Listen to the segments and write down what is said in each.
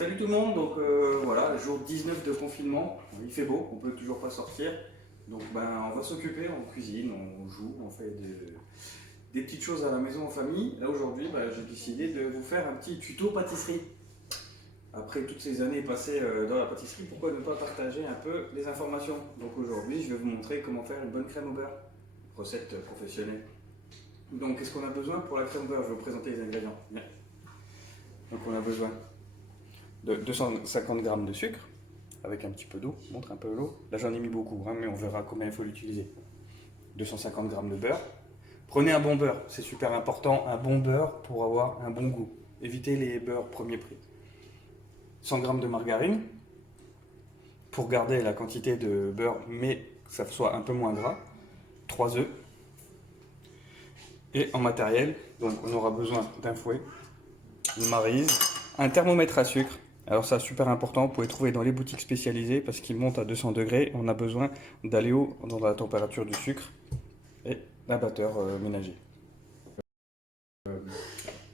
Salut tout le monde, donc voilà, jour 19 de confinement, il fait beau, on peut toujours pas sortir, donc on va s'occuper, on cuisine, on joue, on fait des petites choses à la maison en famille. Là aujourd'hui, j'ai décidé de vous faire un petit tuto pâtisserie. Après toutes ces années passées dans la pâtisserie, pourquoi ne pas partager un peu les informations? Donc aujourd'hui, je vais vous montrer comment faire une bonne crème au beurre, recette professionnelle. Donc qu'est-ce qu'on a besoin pour la crème au beurre? Je vais vous présenter les ingrédients. Bien. Donc on a besoin de 250 g de sucre avec un petit peu d'eau. Je montre un peu l'eau. Là j'en ai mis beaucoup, mais on verra combien il faut l'utiliser. 250 g de beurre. Prenez un bon beurre, c'est super important, un bon beurre pour avoir un bon goût. Évitez les beurres premier prix. 100 g de margarine pour garder la quantité de beurre mais que ça soit un peu moins gras. 3 œufs. Et en matériel, donc on aura besoin d'un fouet, une maryse, un thermomètre à sucre. Alors ça, super important, vous pouvez trouver dans les boutiques spécialisées parce qu'il monte à 200 degrés. On a besoin d'aller haut dans la température du sucre et d'un batteur ménager.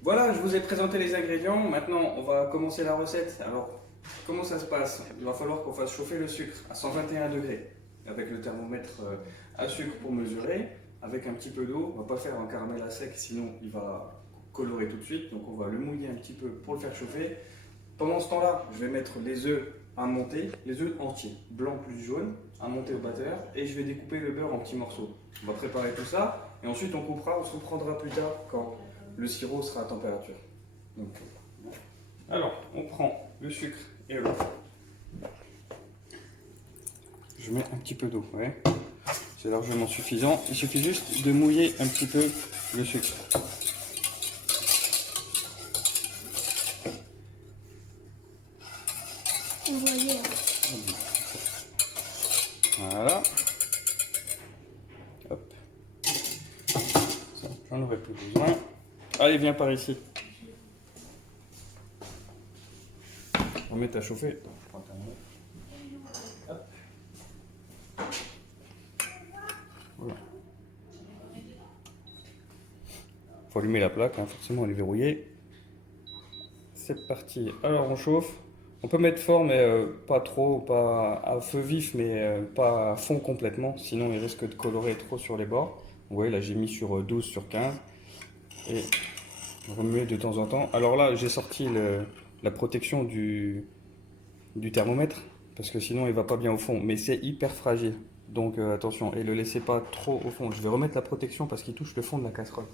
Voilà, je vous ai présenté les ingrédients. Maintenant, on va commencer la recette. Alors, comment ça se passe? Il va falloir qu'on fasse chauffer le sucre à 121 degrés avec le thermomètre à sucre pour mesurer, avec un petit peu d'eau. On ne va pas faire un caramel à sec, sinon il va colorer tout de suite. Donc on va le mouiller un petit peu pour le faire chauffer. Pendant ce temps-là, je vais mettre les œufs à monter, les œufs entiers, blanc plus jaune, à monter au batteur, et je vais découper le beurre en petits morceaux. On va préparer tout ça, et ensuite on coupera, on se reprendra plus tard quand le sirop sera à température. Donc, alors, on prend le sucre et l'eau. Je mets un petit peu d'eau, ouais. C'est largement suffisant. Il suffit juste de mouiller un petit peu le sucre. On voyait. Voilà. Hop. J'en aurais plus besoin. Allez, viens par ici. On va mettre à chauffer. Hop. Voilà. Faut allumer la plaque, hein, forcément elle est verrouillée. C'est parti. Alors on chauffe. On peut mettre fort, mais pas trop, pas à feu vif, mais pas à fond complètement, sinon il risque de colorer trop sur les bords. Vous voyez, là j'ai mis sur 12 sur 15 et remuer de temps en temps. Alors là, j'ai sorti la protection du thermomètre parce que sinon il va pas bien au fond, mais c'est hyper fragile. Donc attention, et le laissez pas trop au fond. Je vais remettre la protection parce qu'il touche le fond de la casserole.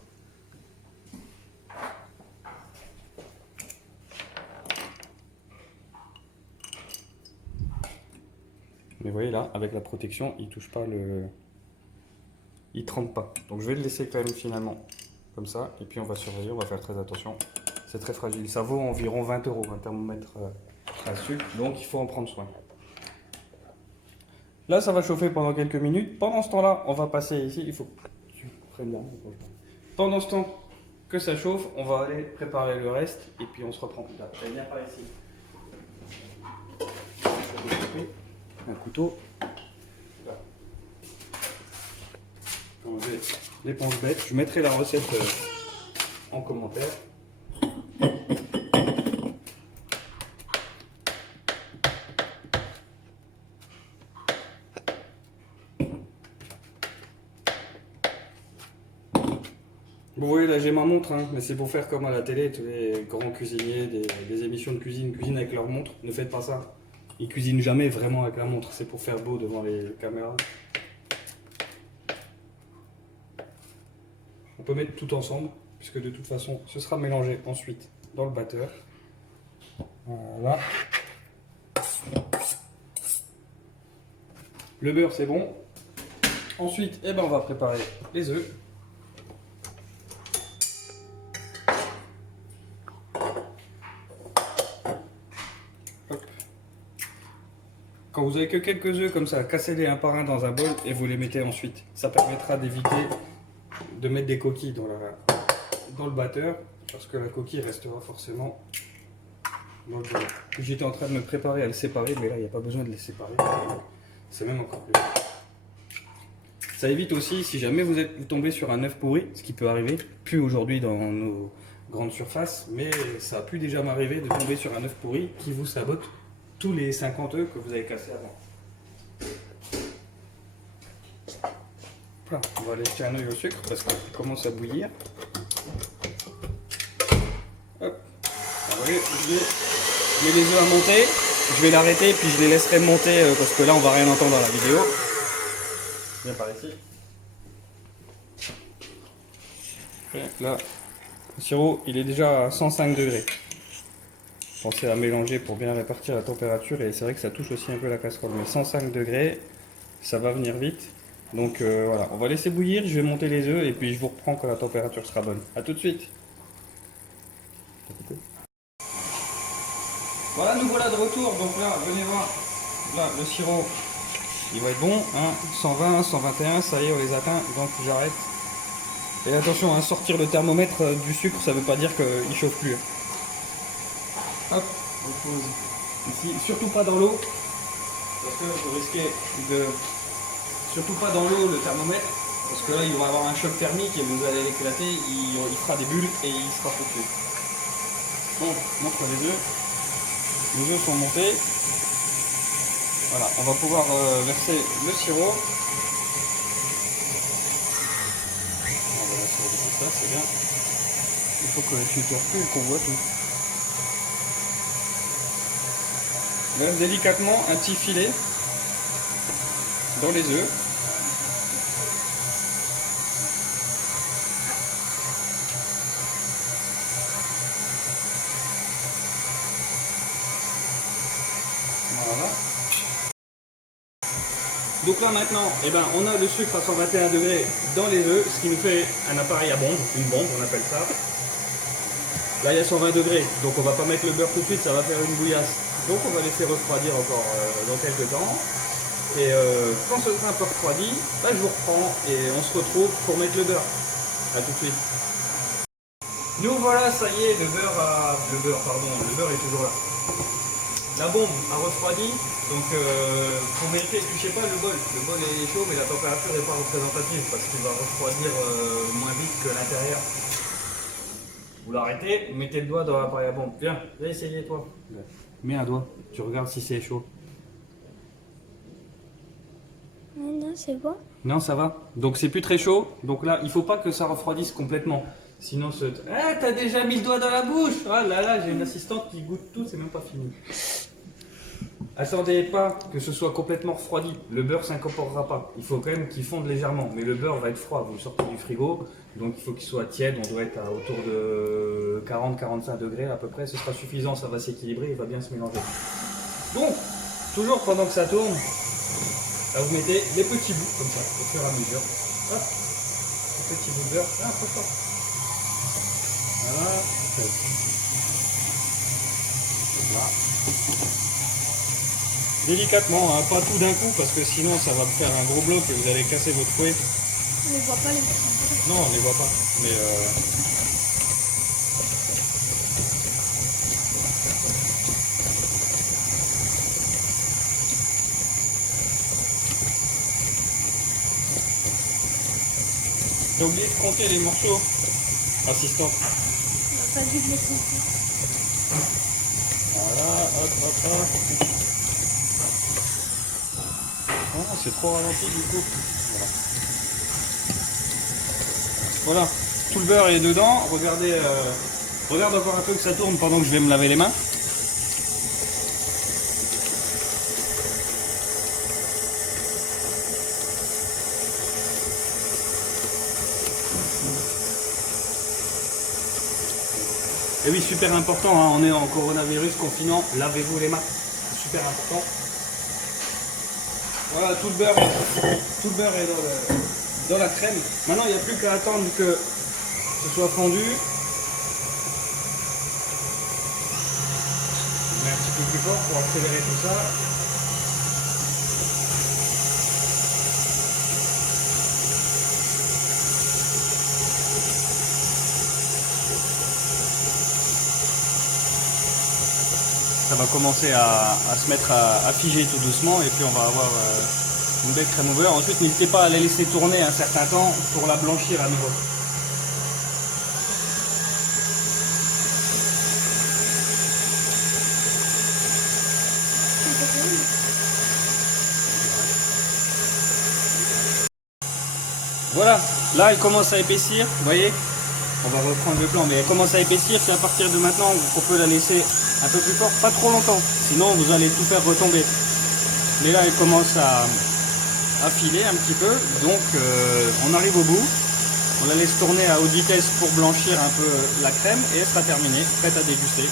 Mais vous voyez là, avec la protection, il touche pas il trempe pas. Donc je vais le laisser quand même finalement comme ça. Et puis on va surveiller, on va faire très attention. C'est très fragile. Ça vaut environ 20 € un thermomètre à sucre. Donc il faut en prendre soin. Là, ça va chauffer pendant quelques minutes. Pendant ce temps-là, on va passer ici. Il faut que tu prennes la main. Pendant ce temps que ça chauffe, on va aller préparer le reste. Et puis on se reprend plus tard. Allez, viens par ici. Un couteau. Enlever l'éponge bête. Je mettrai la recette en commentaire. Vous voyez là j'ai ma montre, hein, mais c'est pour faire comme à la télé, tous les grands cuisiniers des émissions de cuisine cuisinent avec leur montre. Ne faites pas ça. Ils cuisinent jamais vraiment avec la montre, c'est pour faire beau devant les caméras. On peut mettre tout ensemble, puisque de toute façon ce sera mélangé ensuite dans le batteur. Voilà. Le beurre c'est bon. Ensuite, on va préparer les œufs. Quand vous avez que quelques œufs comme ça, cassez-les un par un dans un bol et vous les mettez ensuite. Ça permettra d'éviter de mettre des coquilles dans le batteur parce que la coquille restera forcément dans le bol. J'étais en train de me préparer à le séparer, mais là il n'y a pas besoin de les séparer. C'est même encore plus. Ça évite aussi, si jamais vous tombez sur un œuf pourri, ce qui peut arriver, plus aujourd'hui dans grande surface, mais ça a pu déjà m'arriver de tomber sur un œuf pourri qui vous sabote tous les 50 œufs que vous avez cassés avant. Voilà, on va aller jeter un œil au sucre parce qu'il commence à bouillir. Hop. Alors, vous voyez, je mets les œufs à monter, je vais l'arrêter puis je les laisserai monter parce que là on va rien entendre dans la vidéo. Viens par ici. Là, le sirop il est déjà à 105 degrés. Pensez à mélanger pour bien répartir la température et c'est vrai que ça touche aussi un peu la casserole. Mais 105 degrés, ça va venir vite. Donc voilà, on va laisser bouillir, je vais monter les œufs et puis je vous reprends quand la température sera bonne. A tout de suite. Voilà, nous voilà de retour. Donc là, venez voir. Là, le sirop, il va être bon. Hein, 120, 121, ça y est, on les atteint. Donc j'arrête. Et attention, hein, sortir le thermomètre du sucre, ça veut pas dire qu'il chauffe plus. Hop, on pose ici. Surtout pas dans l'eau. Parce que vous risquez de... Surtout pas dans l'eau le thermomètre. Parce que là, il va avoir un choc thermique et vous allez l'éclater. Il fera des bulles et il sera foutu. Bon, on montre les œufs. Les œufs sont montés. Voilà, on va pouvoir verser le sirop. On va verser tout ça, c'est bien. Il faut que tu te recules et qu'on voit tout. Là, délicatement, un petit filet dans les œufs. Voilà. Donc là maintenant, eh ben, on a le sucre à 121 degrés dans les œufs, ce qui nous fait un appareil à bombe, une bombe on appelle ça. Là il y a 120 degrés, donc on va pas mettre le beurre tout de suite, ça va faire une bouillasse. Donc on va laisser refroidir encore dans quelques temps. Et quand ce sera un peu refroidi, là je vous reprends et on se retrouve pour mettre le beurre. A tout de suite. Nous voilà, ça y est, le beurre est toujours là. La bombe a refroidi, donc pour vérifier, touchez pas le bol. Le bol est chaud, mais la température n'est pas représentative parce qu'il va refroidir moins vite que l'intérieur. Vous l'arrêtez, vous mettez le doigt dans l'appareil à bombe. Viens, viens essayer toi. Mets un doigt, tu regardes si c'est chaud. Non, c'est bon. Non, ça va. Donc c'est plus très chaud. Donc là, il faut pas que ça refroidisse complètement. Sinon, ah, t'as déjà mis le doigt dans la bouche. Ah là là, j'ai une assistante qui goûte tout, c'est même pas fini. Attendez pas que ce soit complètement refroidi. Le beurre s'incorporera pas. Il faut quand même qu'il fonde légèrement. Mais le beurre va être froid. Vous le sortez du frigo. Donc il faut qu'il soit tiède. On doit être à autour de 40-45 degrés à peu près. Ce sera suffisant. Ça va s'équilibrer. Il va bien se mélanger. Donc, toujours pendant que ça tourne, là, vous mettez les petits bouts comme ça, au fur et à mesure. Hop, les petits bouts de beurre. Ah, trop fort. Voilà. Voilà. Délicatement, hein, pas tout d'un coup parce que sinon ça va me faire un gros bloc et vous allez casser votre fouet. On ne voit pas les petits. Non, on ne les voit pas. Mais j'ai oublié de compter les morceaux, assistant. On n'a pas vu de les compter. Voilà, hop, hop, hop. Oh, c'est trop ralenti du coup. Voilà. Voilà, tout le beurre est dedans. Regardez, regarde encore un peu que ça tourne pendant que je vais me laver les mains. Et oui, super important, hein, on est en coronavirus, confinement, lavez-vous les mains, c'est super important. Voilà, tout le beurre est dans la crème. Maintenant, il n'y a plus qu'à attendre que ce soit fondu. Je mets un petit peu plus fort pour accélérer tout ça. Ça va commencer à se mettre à figer tout doucement et puis on va avoir une belle crème au beurre. Ensuite, n'hésitez pas à la laisser tourner un certain temps pour la blanchir à nouveau. Voilà, là elle commence à épaissir, vous voyez. On va reprendre le plan, mais elle commence à épaissir, c'est à partir de maintenant qu'on peut la laisser un peu plus fort, pas trop longtemps, sinon vous allez tout faire retomber. Mais là elle commence à filer un petit peu, donc on arrive au bout. On la laisse tourner à haute vitesse pour blanchir un peu la crème et elle sera terminée, prête à déguster.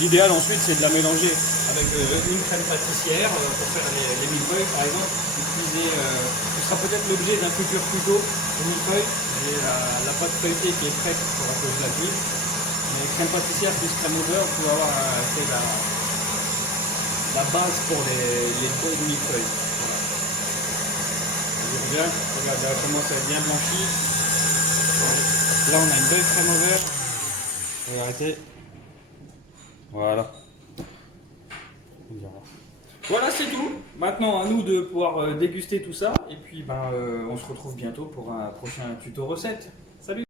L'idéal ensuite c'est de la mélanger avec une crème pâtissière pour faire les millefeuilles par exemple. Utiliser, ce sera peut-être l'objet d'un futur tuto de millefeuilles. J'ai la pâte feuilletée qui est prête pour la pose de la cuve. Mais crème pâtissière plus crème au beurre pour avoir fait la base pour les bons millefeuilles. Voilà. Je reviens, regarde, elle commence à être bien blanchie. Là on a une belle crème au beurre. Je vais arrêter. Voilà. Voilà, c'est tout. Maintenant à nous de pouvoir déguster tout ça. Et puis on se retrouve bientôt pour un prochain tuto recette. Salut!